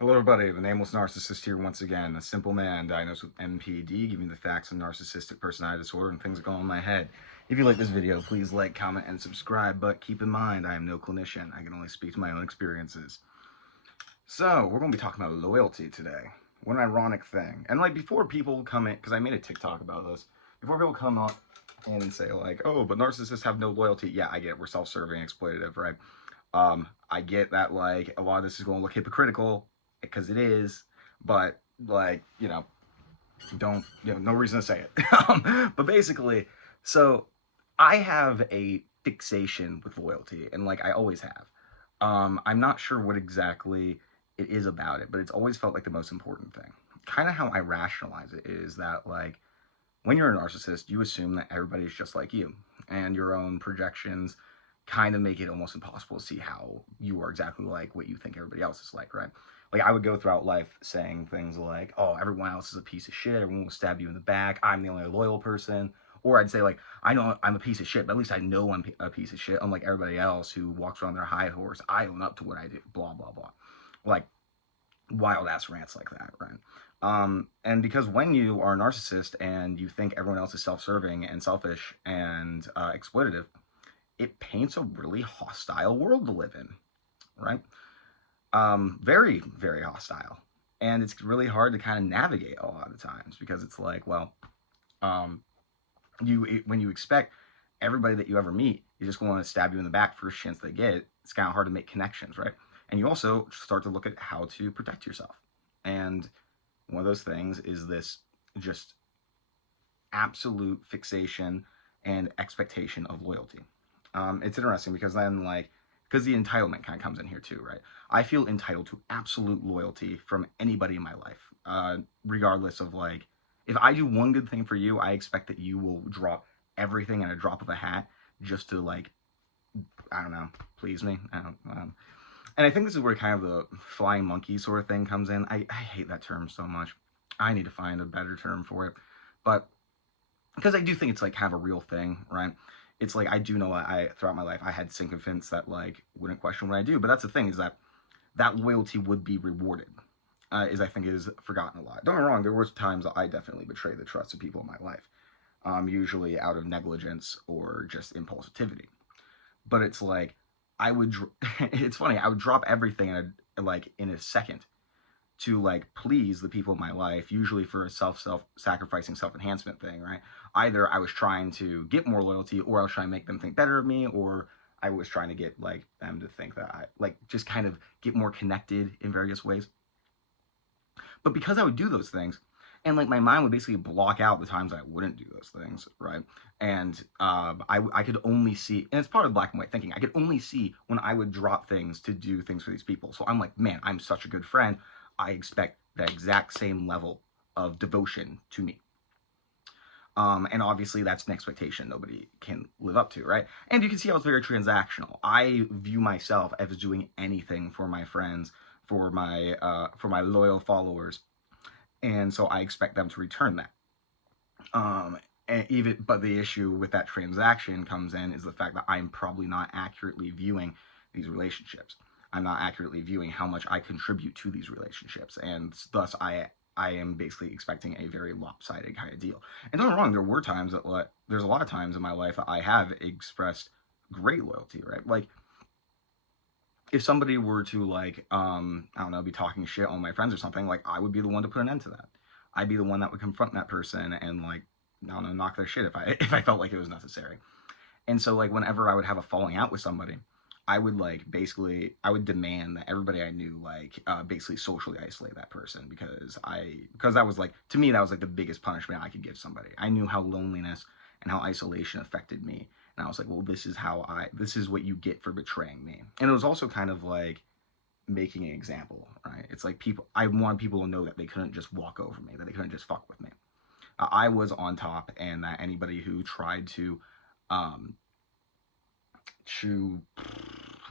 Hello, everybody. The Nameless Narcissist here once again. A simple man diagnosed with NPD, giving the facts of narcissistic personality disorder and things that go on in my head. If you like this video, please like, comment, and subscribe. But keep in mind, I am no clinician. I can only speak to my own experiences. So, we're going to be talking about loyalty today. What an ironic thing. And like before people come in, because I made a TikTok about this, before people come up in and say like, oh, but narcissists have no loyalty. Yeah, I get it. We're self-serving, exploitative, right? I get that like a lot of this is going to look hypocritical because it is, but like don't no reason to say it. But basically, so I have a fixation with loyalty, and like I always have. I'm not sure what exactly it is about it, but it's always felt like the most important thing. Kind of how I rationalize it is that like when you're a narcissist, you assume that everybody's just like you, and your own projections kind of make it almost impossible to see how you are exactly like what you think everybody else is like, right? Like I would go throughout life saying things like, "Oh, everyone else is a piece of shit. Everyone will stab you in the back. I'm the only loyal person." Or I'd say like, "I know I'm a piece of shit, but at least I know I'm a piece of shit. Unlike everybody else who walks around their high horse, I own up to what I do." Blah blah blah. Like wild ass rants like that, right? And because when you are a narcissist and you think everyone else is self-serving and selfish and exploitative, it paints a really hostile world to live in, right? Very, very hostile. And it's really hard to kind of navigate a lot of times because it's like, well, um, when you expect everybody that you ever meet is just going to stab you in the back first chance they get, it's kind of hard to make connections, right? And you also start to look at how to protect yourself. And one of those things is this just absolute fixation and expectation of loyalty. It's interesting because then like because the entitlement kind of comes in here too, right? I feel entitled to absolute loyalty from anybody in my life, regardless of like if I do one good thing for you, I expect that you will drop everything in a drop of a hat just to like I don't know please me. I don't. And I think this is where kind of the flying monkey sort of thing comes in. I hate that term so much. I need to find a better term for it, but because I do think it's like kind of a real thing, right? It's like I do know I throughout my life I had sycophants that like wouldn't question what I do, but that's the thing is that that loyalty would be rewarded. Is I think is forgotten a lot. Don't get me wrong, there were times that I definitely betrayed the trust of people in my life, usually out of negligence or just impulsivity. But it's like I would, it's funny, I would drop everything in a second to like please the people in my life, usually for a self-sacrificing self-enhancement thing, right? Either I was trying to get more loyalty or I was trying to make them think better of me, or I was trying to get like them to think that I like just kind of get more connected in various ways. But because I would do those things, and like my mind would basically block out the times I wouldn't do those things, right? And I could only see, and it's part of black and white thinking. I could only see when I would drop things to do things for these people. So I'm like, man, I'm such a good friend. I expect the exact same level of devotion to me. And obviously that's an expectation nobody can live up to, right? And you can see how it's very transactional. I view myself as doing anything for my friends, for my loyal followers, and so I expect them to return that. But the issue with that transaction comes in is the fact that I'm probably not accurately viewing these relationships. I'm not accurately viewing how much I contribute to these relationships, and thus I am basically expecting a very lopsided kind of deal. And don't get me wrong, there's a lot of times in my life that I have expressed great loyalty, right? Like if somebody were to like I don't know, be talking shit on my friends or something, like I would be the one to put an end to that. I'd be the one that would confront that person and like I don't know, knock their shit if I felt like it was necessary. And so like whenever I would have a falling out with somebody, I would like basically I would demand that everybody I knew like basically socially isolate that person because that was like to me that was like the biggest punishment I could give somebody. I knew how loneliness and how isolation affected me, and I was like, well, this is what you get for betraying me. And it was also kind of like making an example, right? It's like I wanted people to know that they couldn't just walk over me, that they couldn't just fuck with me. I was on top, and that anybody who tried um, to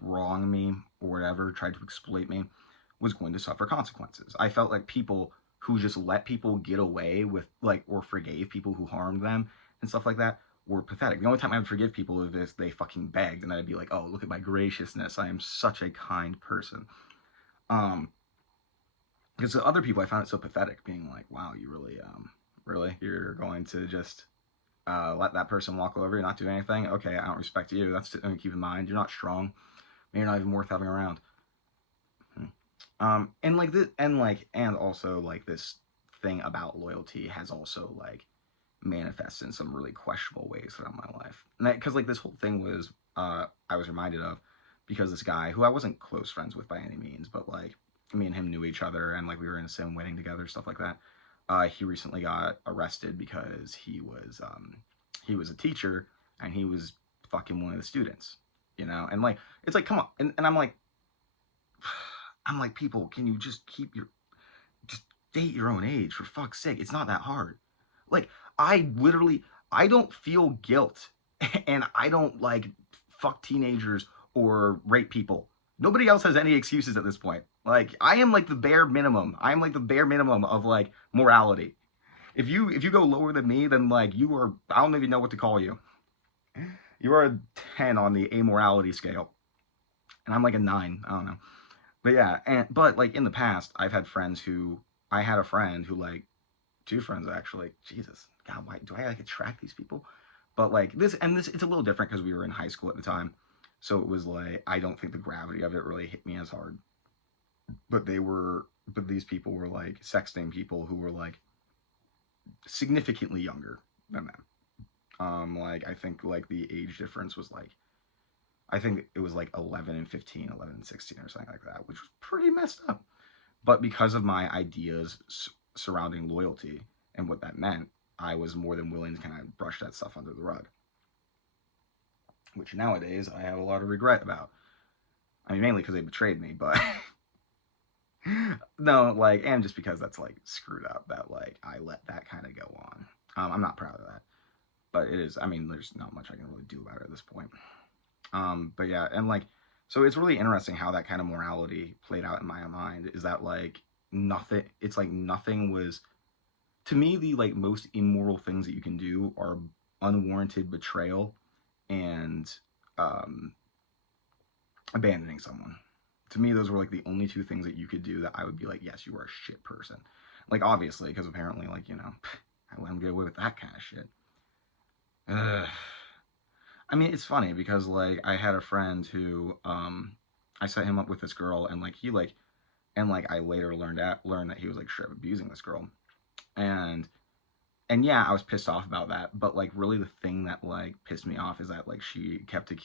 wrong me or whatever, tried to exploit me, was going to suffer consequences. I felt like people who just let people get away with like or forgave people who harmed them and stuff like that were pathetic. The only time I would forgive people is if they fucking begged, and then I'd be like, oh, look at my graciousness. I am such a kind person. Um, because to other people I found it so pathetic, being like, wow, you really you're going to just let that person walk all over you, not do anything. Okay, I don't respect you. That's to, I mean, keep in mind you're not strong. Maybe you're not even worth having around. And like this, and also like this thing about loyalty has also like manifests in some really questionable ways throughout my life. And because like this whole thing was, I was reminded of because this guy who I wasn't close friends with by any means, but like me and him knew each other and like we were in the same wedding together, stuff like that. He recently got arrested because he was a teacher and he was fucking one of the students, you know. And like it's like come on, and I'm like, people, can you just just date your own age for fuck's sake? It's not that hard. Like, I don't feel guilt and I don't like fuck teenagers or rape people. Nobody else has any excuses at this point. Like, I am like the bare minimum. I am like the bare minimum of like morality. If you go lower than me, then like you are, I don't even know what to call you. You are a 10 on the amorality scale. And I'm like a 9. I don't know. But yeah, but like in the past, I had a friend who like 2 friends actually. Jesus, God, why do I like attract these people? But like this, it's a little different because we were in high school at the time, so it was like I don't think the gravity of it really hit me as hard. But these people were like sexting people who were like significantly younger than them. Like I think like the age difference was like I think it was like 11 and 15, 11 and 16 or something like that, which was pretty messed up. But because of my ideas surrounding loyalty and what that meant, I was more than willing to kind of brush that stuff under the rug, which nowadays I have a lot of regret about. I mean, mainly because they betrayed me, but no, like, and just because that's like screwed up that like I let that kind of go on. I'm not proud of that, but it is. I mean, there's not much I can really do about it at this point. But yeah, and like, so it's really interesting how that kind of morality played out in my mind. Is that like nothing? It's like nothing was to me the like most immoral things that you can do are unwarranted betrayal and abandoning someone. To me, those were like the only 2 things that you could do that I would be like, yes, you are a shit person. Like obviously, because apparently, like you know, I let him get away with that kind of shit. I mean, it's funny because like I had a friend who I set him up with this girl and like he like and like I later learned that he was like straight up abusing this girl. And yeah, I was pissed off about that, but like really the thing that like pissed me off is that like she kept kept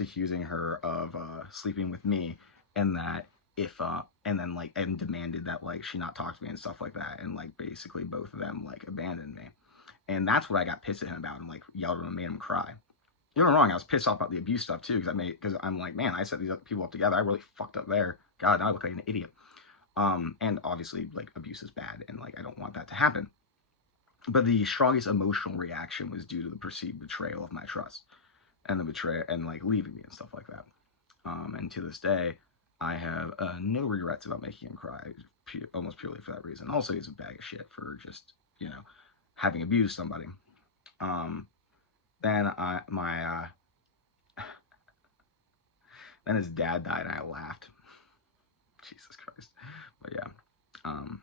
accusing her of sleeping with me and that if and then like and demanded that like she not talk to me and stuff like that and like basically both of them like abandoned me. And that's what I got pissed at him about and like yelled at him and made him cry. You're not wrong. I was pissed off about the abuse stuff too because I'm like, man, I set these people up together. I really fucked up there. God, now I look like an idiot. And obviously like abuse is bad and like I don't want that to happen. But the strongest emotional reaction was due to the perceived betrayal of my trust and the betrayal and like leaving me and stuff like that. And to this day, I have no regrets about making him cry, almost purely for that reason. Also, he's a bag of shit for just having abused somebody. Then then his dad died and I laughed. Jesus Christ. But yeah,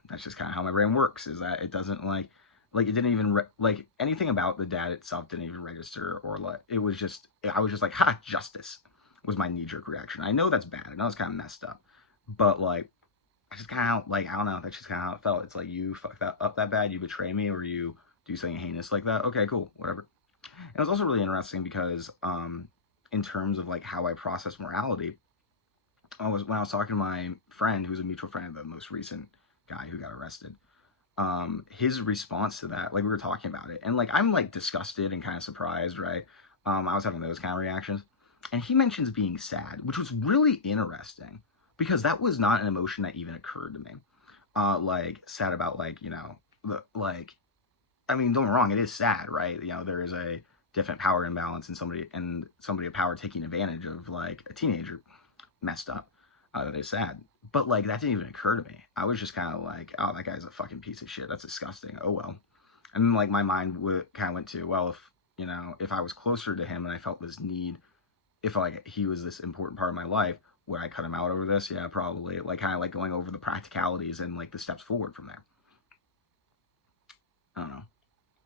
that's just kind of how my brain works. Is that it doesn't like it didn't even like anything about the dad itself didn't even register or like it was just I was just like ha justice was my knee jerk reaction. I know that's bad. I know it's kind of messed up, but like I just kind of like I don't know. That's just kind of how it felt. It's like you fuck that up that bad, you betray me, or you do something heinous like that. Okay, cool, whatever. And it was also really interesting because in terms of like how I process morality, when I was talking to my friend who's a mutual friend of the most recent guy who got arrested. His response to that, like we were talking about it, and like I'm like disgusted and kind of surprised, right? I was having those kind of reactions, and he mentions being sad, which was really interesting because that was not an emotion that even occurred to me. Like sad about like like I mean, don't get me wrong, it is sad, right? There is a definite power imbalance and somebody of power taking advantage of like a teenager messed up. That is sad. But like that didn't even occur to me. I was just kind of like, oh, that guy's a fucking piece of shit. That's disgusting. Oh well. And then like my mind kind of went to, well, if I was closer to him and I felt this need, if like he was this important part of my life, Would I cut him out over this? Yeah, probably. Like, kind of like going over the practicalities and like the steps forward from there. I don't know.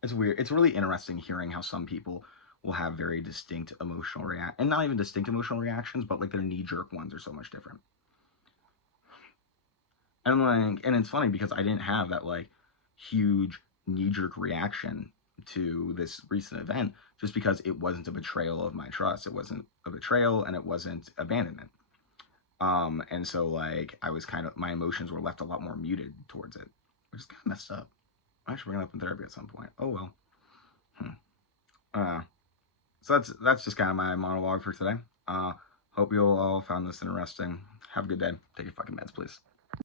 It's weird. It's really interesting hearing how some people will have very distinct emotional and not even distinct emotional reactions, but like their knee-jerk ones are so much different. And like, and it's funny because I didn't have that like huge knee-jerk reaction to this recent event just because it wasn't a betrayal of my trust. It wasn't a betrayal and it wasn't abandonment. And so like I was kind of, my emotions were left a lot more muted towards it, which is kind of messed up. I should bring it up in therapy at some point. Oh well. So that's just kind of my monologue for today. Hope you all found this interesting. Have a good day. Take your fucking meds, please.